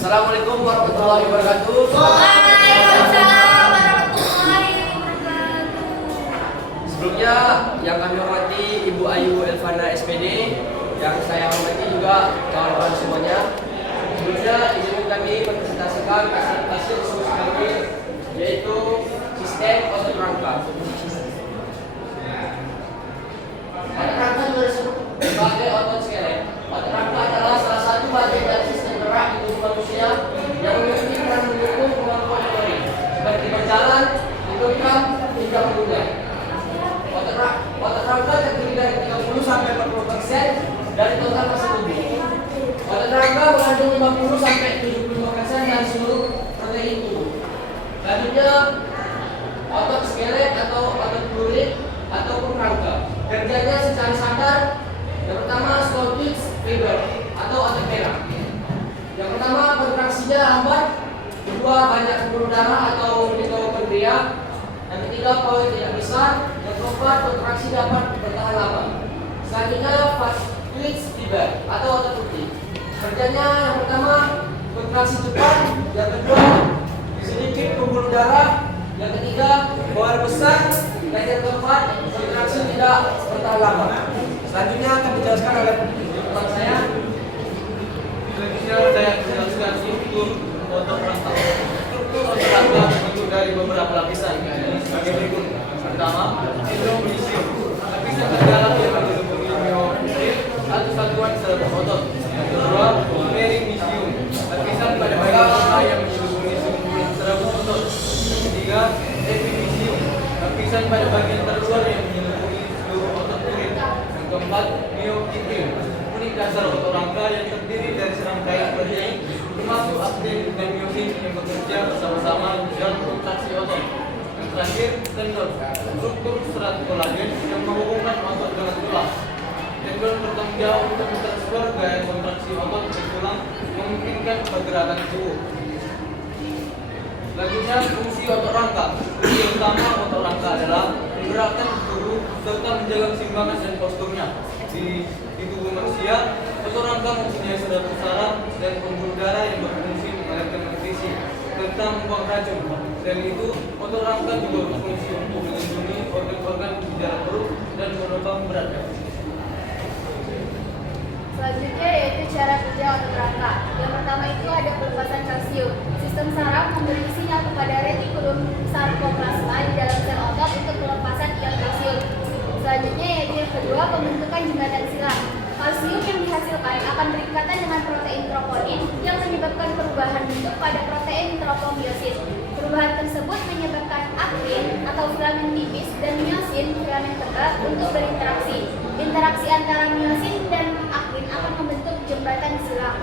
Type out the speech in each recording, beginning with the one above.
Assalamualaikum warahmatullahi wabarakatuh. Waalaikumsalam warahmatullahi wabarakatuh. Sebelumnya yang kami hormati Ibu Ayu Elvana SPD, yang saya hormati juga kawan-kawan semuanya. Sebelumnya izin kami mempresentasikan hasil diskusi kami, yaitu sistem otot rangka. Otot rangka juga disebut sebagai otot skelet. Otot rangka adalah salah satu bagian dari sistem gerak di tubuh manusia yang memiliki peran mendukung kemampuan motorik seperti berjalan, menggenggam, hingga mengunyah. Otot rangka terdiri dari 30-40% dari total massa tubuh. Otot rangka mengandung 50-75% dari seluruh protein tubuh. Selanjutnya, otot skelet atau otot kulit ataupun rangka. Kerjanya secara sadar. Yang pertama, Scottish fiber atau otot merah. Yang pertama, kontraksinya lambat. Kedua, banyak pembuluh darah atau mitokondria. Yang ketiga, poin tidak besar. Yang keempat, kontraksi dapat bertahan lama. Selanjutnya, Twitch fiber atau otot putih. Kerjanya yang pertama, kontraksi cepat. Yang kedua, sedikit pembuluh darah. Yang ketiga, bawah besar. Dan yang keempat, kontraksi tidak bertahan lama. Selanjutnya akan dijelaskan oleh teman saya. Selanjutnya saya menjelaskan struktur otot rangka. Struktur otot rangka terbentuk dari beberapa lapisan sebagai berikut. Pertama, endometrium, lapisan terdalam yang meliputi myofibril atau satuan sel otot. Yang kedua, perimysium, lapisan pada bagian tengah yang meliputi sumbulan serabut otot. Yang ketiga, epimysium, lapisan pada bagian terluar yang menyelimuti seluruh otot kulit. Yang keempat, myofibril, unit dasar otot rangka yang terdiri dari serangkaian protein termasuk aktin dan myosin yang bekerja bersama-sama dalam kontraksi otot. Yang terakhir, tendon, struktur serat kolagen yang menghubungkan otot dengan tulang. Tendon bertanggung jawab untuk mentransfer gaya kontraksi otot ke tulang, memungkinkan pergerakan tubuh. Selanjutnya, fungsi otot rangka. Fungsi utama otot rangka adalah menggerakkan tubuh serta menjaga keseimbangan dan posturnya. Di tubuh manusia, otot rangka mempunyai saluran saraf dan pembuluh darah yang berfungsi mengalirkan nutrisi serta membuang racun. Selain itu, otot rangka juga berfungsi untuk melindungi organ-organ di dalam perut dan menopang beratnya. Selanjutnya yaitu cara kerja otot rangka. Yang pertama itu ada pelepasan kalsium. Sistem saraf memberi sinyal kepada retikulum sarkoplasma di dalam sel otot untuk pelepasan ion kalsium. Selanjutnya yaitu yang kedua, pembentukan jembatan silang. Kalsium yang dihasilkan akan berikatan dengan protein troponin yang menyebabkan perubahan bentuk pada protein tropomyosin. Perubahan tersebut menyebabkan aktin atau filamen tipis dan myosin filamen tebal untuk berinteraksi. Interaksi antara myosin dan aktin akan membentuk jembatan silang.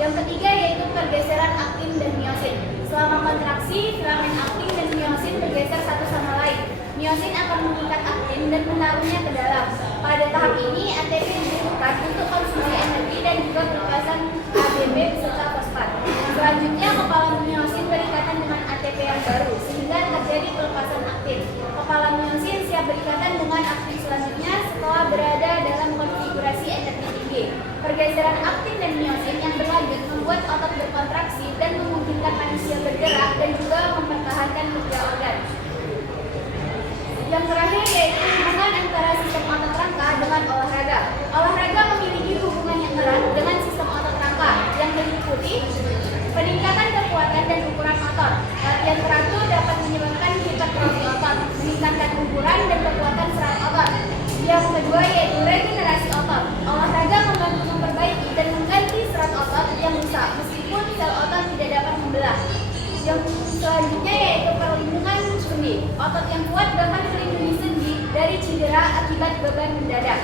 Yang ketiga yaitu pergeseran aktin dan myosin. Selama kontraksi, filamen aktin dan myosin bergeser satu sama lain. Myosin akan mengikat aktin dan menaruhnya ke dalam. Pada tahap ini, ATP dibutuhkan untuk konsumsi energi dan juga pelepasan ADP beserta fosfat. Selanjutnya, kepala myosin berikatan dengan ATP yang baru, sehingga terjadi pelepasan aktin. Kepala myosin siap berikatan dengan aktin selanjutnya setelah berada dalam konfigurasi energi tinggi. Pergeseran aktin dan myosin yang berlanjut membuat otot berkontraksi dan memungkinkan manusia bergerak dan juga mempertahankan kerja organ. Yang terakhir yaitu hubungan antara sistem otot rangka dengan olahraga. Olahraga memiliki hubungan yang erat dengan sistem otot rangka yang meliputi peningkatan kekuatan dan ukuran otot. Latihan teratur dapat menyebabkan hipertrofi otot, meningkatkan ukuran dan kekuatan serat otot. Yang kedua yaitu regenerasi otot. Olahraga membantu memperbaiki dan mengganti serat otot yang rusak meskipun sel otot tidak dapat membelah. Yang selanjutnya yaitu perlindungan sendi. Otot yang kuat dapat melindungi sendi dari cedera akibat beban mendadak.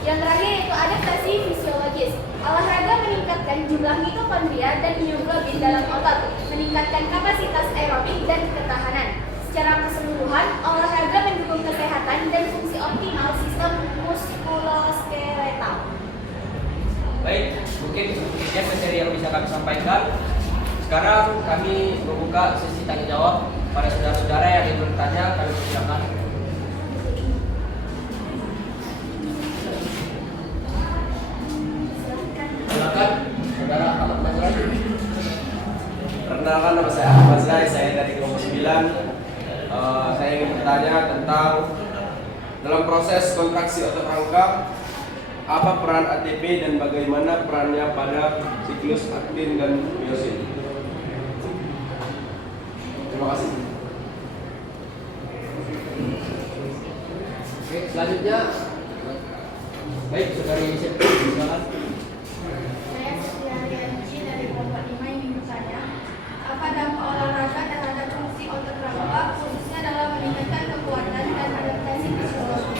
Yang terakhir yaitu adaptasi fisiologis. Olahraga meningkatkan jumlah mitokondria dan mioglobin dalam otot, meningkatkan kapasitas aerobik dan ketahanan. Secara keseluruhan, olahraga mendukung kesehatan dan fungsi optimal sistem muskuloskeletal. Baik, mungkin sekian materi yang bisa kami sampaikan. Sekarang kami membuka sesi tanya jawab pada saudara-saudara yang ingin bertanya. Kami persilakan. Silakan, saudara Ahmad Nazar. Perkenalkan, nama saya Ahmad Zai, saya dari kelompok 9. Saya ingin bertanya tentang dalam proses kontraksi otot rangka, apa peran ATP dan bagaimana perannya pada siklus aktin dan miosin. Terima kasih. Oke, selanjutnya. Baik, saudari Septi, silakan. Saya Setia Rianji dari kelompok 5 ingin bertanya, apa dampak olahraga terhadap fungsi otot rangka, khususnya dalam meningkatkan kekuatan dan adaptasi fisiologi?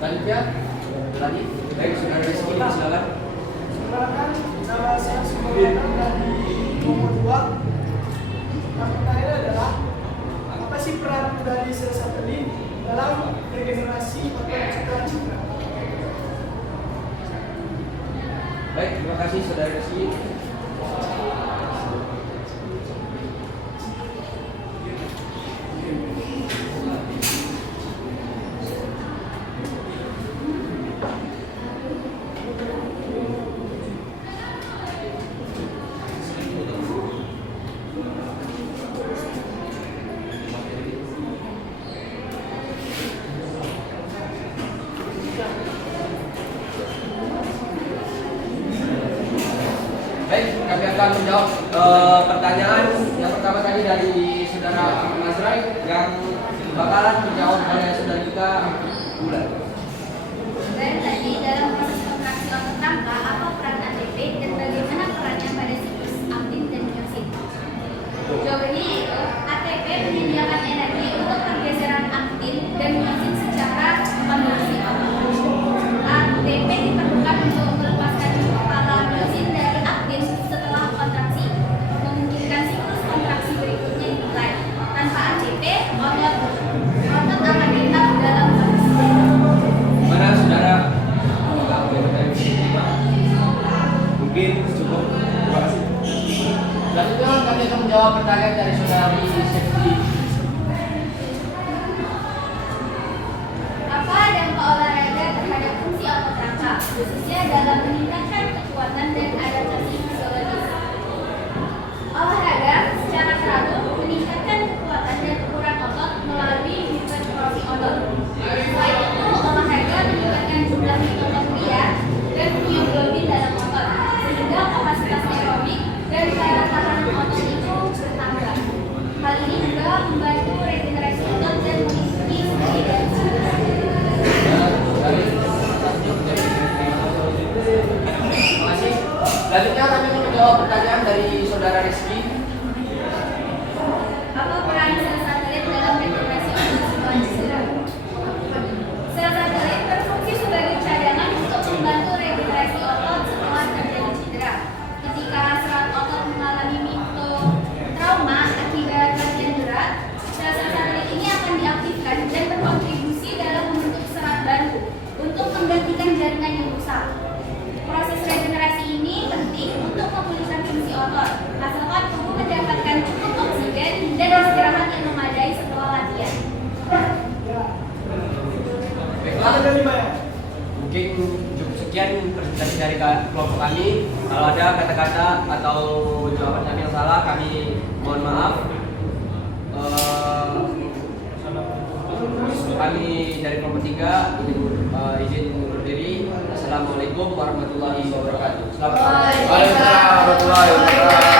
Selanjutnya, lanjut. Baik, saudara Rizky, silakan. Perkenalkan, nama saya Sumarwan dari kelompok 2. Pertanyaan adalah, apa sih peran dari sel satelit dalam regenerasi otot citra? Baik, terima kasih saudara Rizky. Baik, kami akan menjawab pertanyaan yang pertama tadi dari saudara Ahmad Nazrai yang bakalan dijawab oleh saudara kita Bulan. Dan tadi dalam proses kontraksi otot rangka, apa peran ATP dan bagaimana perannya pada siklus aktin dan miosin? Jawabannya yaitu ATP menyediakan energi untuk pergeseran aktin dan miosin secara kontraksi otot. ATP diperlukan untuk melepaskan kepala miosin dari aktin setelah kontraksi, memungkinkan siklus kontraksi berikutnya dimulai. Tanpa ATP, otot akan tetap dalam kondisi. Mana saudara? Mungkin cukup. Terima kasih. Selanjutnya kami akan menjawab pertanyaan dari saudari Septi. Apa dampak olahraga terhadap fungsi otot rangka, khususnya dalam meningkatkan kekuatan dan adaptasi fisiologis? Olahraga secara teratur meningkatkan kekuatan dan ukuran otot melalui hipertrofi otot. Selain itu, olahraga meningkatkan jumlah mitokondria dan mioglobin dalam otot, sehingga kapasitas aerobik dan daya tahan otot itu bertambah. Hal ini juga membantu regenerasi otot dan melindungi sendi dan Terima kasih. Selanjutnya kami akan menjawab pertanyaan dari saudara Rizky. apa peran sel satelit dalam regenerasi otot setelah cedera? Sel satelit berfungsi sebagai cadangan untuk membantu regenerasi otot setelah terjadi cedera. Ketika serat otot mengalami mikrotrauma akibat latihan berat, sel-sel satelit ini akan diaktifkan dan berkontribusi dalam membentuk serat baru untuk menggantikan jaringan yang rusak. Proses regenerasi ini penting untuk memulihkan fungsi otot, asalkan tubuh mendapatkan cukup oksigen dan istirahat yang memadai setelah latihan. Baiklah, Ada 5 ya? mungkin cukup sekian presentasi dari kelompok kami. Kalau ada kata-kata atau jawaban kami yang salah, kami mohon maaf. Kami dari kelompok 3 izin undur diri. Assalamualaikum warahmatullahi wabarakatuh. Selamat malam. Waalaikumsalam warahmatullahi wabarakatuh.